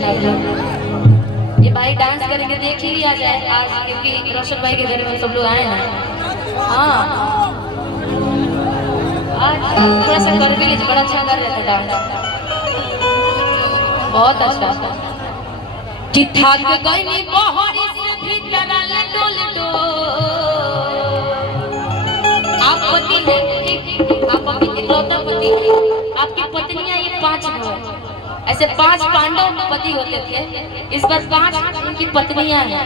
ये भाई डांस करेंगे, देख ही लिया जाए आज, क्योंकि रोशन भाई के घर में सब लोग आए हैं। हाँ आज थोड़ा सा कर भी लीजिए, बड़ा अच्छा कर रहे थे डांस, बहुत अच्छा। कि थक गई बहरी से भी डरल डोल डोल, आप पति हैं, आप अभी इकलौता पति हैं, आपकी पत्नियां ये 5 हैं, ऐसे 5 पांडव पति होते थे, इस बार 5 उनकी पत्नियां हैं,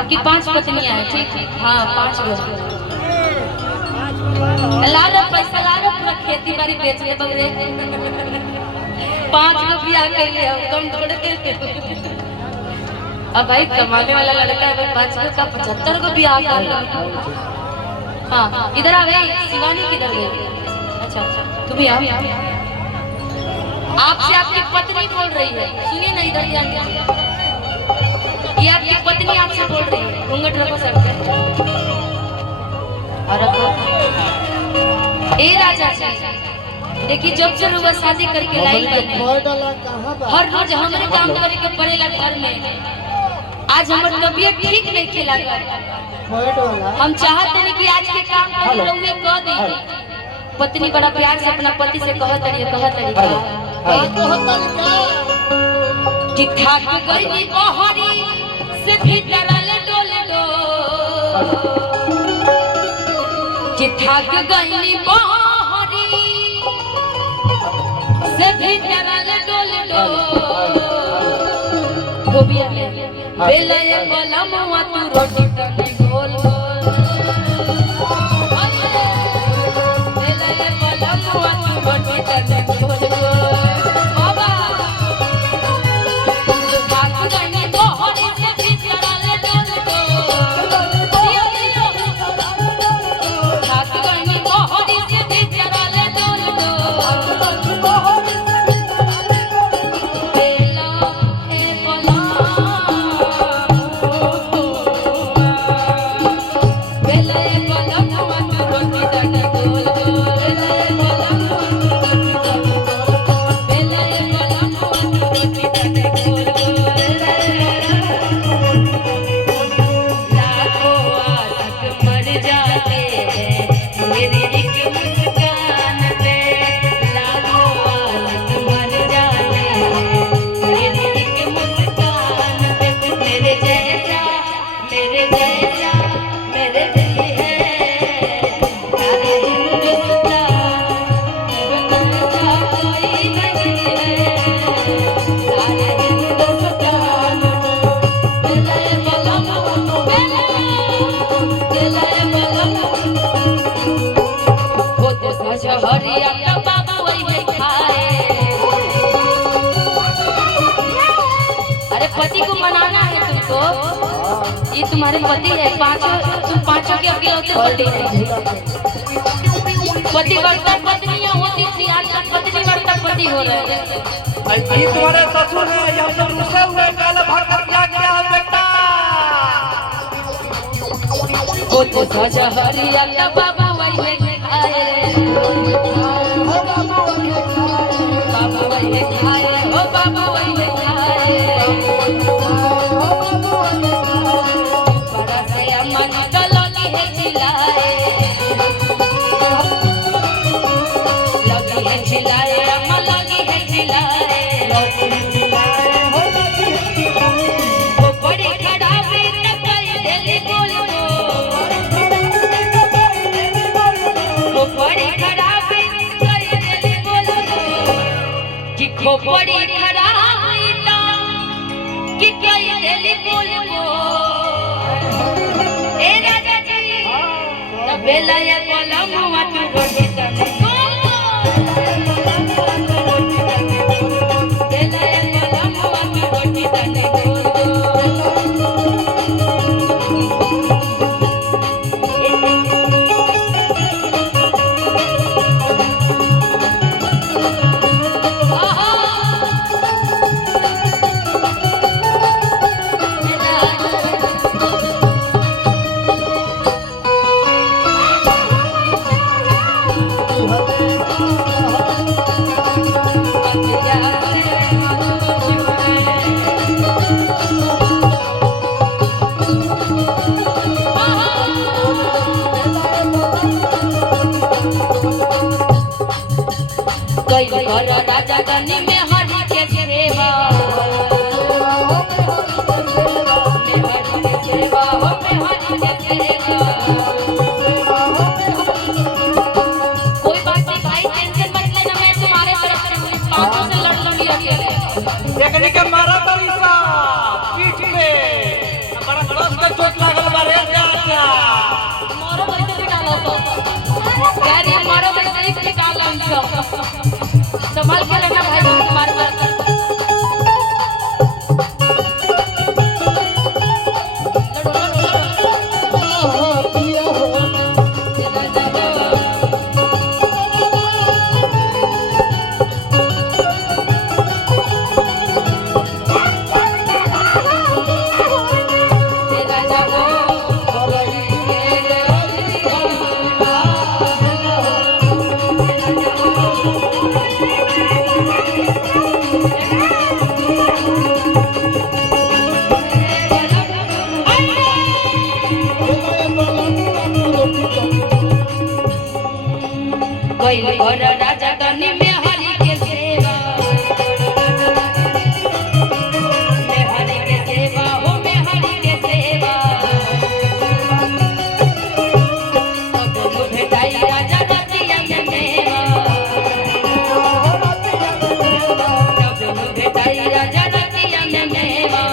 आपकी 5 पत्नियां हैं, ठीक? हाँ 5 लोग लारा पैसा लारा पूरा खेती बाड़ी बेच ले बगरे 5 लोग ब्याह कर ले, कम थोड़े के। अब भाई कमाने वाला लड़का है, 5 लोग का 75 को ब्याह कर लो। हाँ इधर आ गई शिवानी, किधर गई? अच्छा तुम भी आओ। आपसे आपकी पत्नी बोल रही है, सुनिए ना, इधर ध्यान दीजिए, ये आपकी पत्नी आपसे बोल रही है। घूंघट रखो सबके और रखो। ए राजा जी देखिए, जब से रुआ शादी करके लाई बने, हर रोज हमारे काम करे के पड़ेला घर में। आज हमारी तबीयत ठीक नहीं खिला, हम चाहते नहीं कि आज के काम करे रहुए कह दी। पत्नी बड़ा प्यार से अपना पति से कहत रही कि थक गई बहरी से भी डरल डोल डोल, कि थक गई बहरी से भी डरल डोल डोल। गोबिया बेलय बलमुआ तू रोटी तने गोल गोल, बेलय बलमुआ तू रोटी तने गोल गोल। बाबा थक गई बहरी से भी डरल डोल डोल, थक गई बहरी से भी डरल डोल डोल। पति को मनाना है तुमको, ये तुम्हारे पति है, तुम पांचों के अकेलौते पति है। पति बढ़ता पत्नियां होती थी, आज तक पत्नी बढ़ता पति हो रहे हैं। ये तुम्हारे ससुर है, ये हम सब रुसे हुए काले भगत क्या किया है बेटा? वो तो सजा हरिया का बाबा वही खाए रे, बाबा वही खाए, ओ बाबा वही खाए। बड़ा से मन डलोली है चिल्लाए, लगी है चिल्लाए, अम्मा लगी है चिल्लाए। वो बड़ी खड़ावी तकाई दिली बोल, वो बड़ी खड़ावी तकाई दिली बोल, कि खोपड़ी खड़ावी ना कि कई दिली बोल। ए राजा जी बेला ये बलमुआ तू रोटी तने गोल गोल, बेला ये बलमुआ तू रोटी तने गोल गोल। एकनी के मारा तरी सा पीठ पे बड़ा कस के चोट लागल बारे चाचा मारो कैसे निकाला तो यार ये मारो कैसे एक निकाला हमको संभाल के रहना भाई तुम्हारे बात कोई घर राजा गनी में हरि के सेवा में हरि के सेवा हो में हरि के सेवा सब दोनों भेटाई राजा रतिया में मेवा सब दोनों भेटाई राजा रतिया में मेवा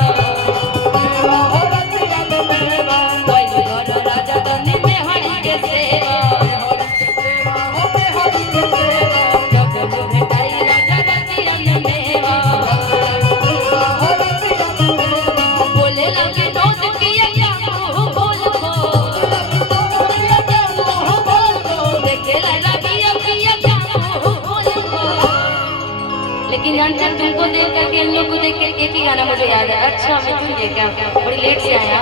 कोई घर राजा गनी में हरि के सेवा लेकिन जानते हैं तुमको देख करके इन लोग को देख कर एक ही गाना मुझे याद है। अच्छा मिथुन ये क्या बड़ी लेट से आया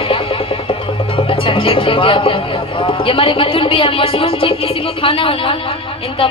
अच्छा लेट हो गया ये हमारे मिथुन भी है मशरूम जी किसी को खाना होना इनका